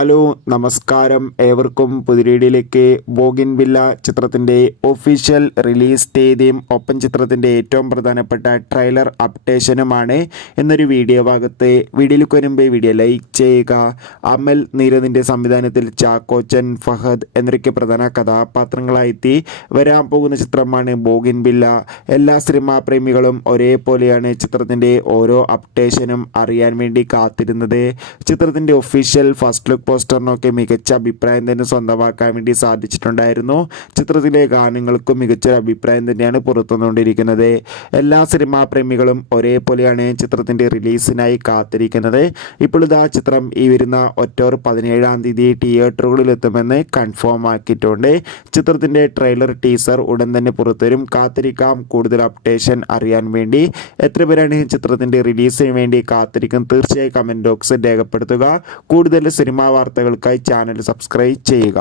Hello നമസ്കാരം, ഏവർക്കും പുതിരീടിയിലേക്ക്. ബോഗിൻവില്ല ചിത്രത്തിൻ്റെ ഒഫീഷ്യൽ റിലീസ് തീയതിയും ഒപ്പം ചിത്രത്തിൻ്റെ ഏറ്റവും പ്രധാനപ്പെട്ട ട്രെയിലർ അപ്ഡേഷനുമാണ് എന്നൊരു വീഡിയോ ഭാഗത്ത്. വീഡിയോയിലേക്ക് വരുമ്പോൾ വീഡിയോ ലൈക്ക് ചെയ്യുക. അമൽ നീരദിൻ്റെ സംവിധാനത്തിൽ ചാക്കോച്ചൻ, ഫഹദ് എന്നൊക്കെ പ്രധാന കഥാപാത്രങ്ങളായെത്തി വരാൻ പോകുന്ന ചിത്രമാണ് ബോഗിൻവില്ല. എല്ലാ സിനിമാ പ്രേമികളും ഒരേപോലെയാണ് ചിത്രത്തിൻ്റെ ഓരോ അപ്ഡേഷനും അറിയാൻ വേണ്ടി കാത്തിരുന്നത്. ചിത്രത്തിൻ്റെ ഒഫീഷ്യൽ ഫസ്റ്റ് ലുക്ക് പോസ്റ്ററിനൊക്കെ മികച്ച അഭിപ്രായം തന്നെ സ്വന്തമാക്കാൻ വേണ്ടി സാധിച്ചിട്ടുണ്ടായിരുന്നു. ചിത്രത്തിലെ ഗാനങ്ങൾക്കും മികച്ചൊരു അഭിപ്രായം തന്നെയാണ് പുറത്തുവന്നുകൊണ്ടിരിക്കുന്നത്. എല്ലാ സിനിമാ പ്രേമികളും ഒരേപോലെയാണ് ചിത്രത്തിൻ്റെ റിലീസിനായി കാത്തിരിക്കുന്നത്. ഇപ്പോൾ ഇതാ ചിത്രം ഈ വരുന്ന ഒക്ടോബർ 17-ാം തീയതി തിയേറ്ററുകളിൽ എത്തുമെന്ന് കൺഫേം ആക്കിയിട്ടുണ്ട്. ചിത്രത്തിൻ്റെ ട്രെയിലർ ടീസർ ഉടൻ തന്നെ പുറത്തുവരും. കാത്തിരിക്കാം കൂടുതൽ അപ്ഡേഷൻ അറിയാൻ വേണ്ടി. എത്ര പേരാണ് ചിത്രത്തിൻ്റെ റിലീസിന് വേണ്ടി കാത്തിരിക്കും? തീർച്ചയായും കമൻറ്റ് ബോക്സിൽ രേഖപ്പെടുത്തുക. കൂടുതൽ സിനിമാ വാർത്തകൾക്കായി ചാനൽ സബ്സ്ക്രൈബ് ചെയ്യുക.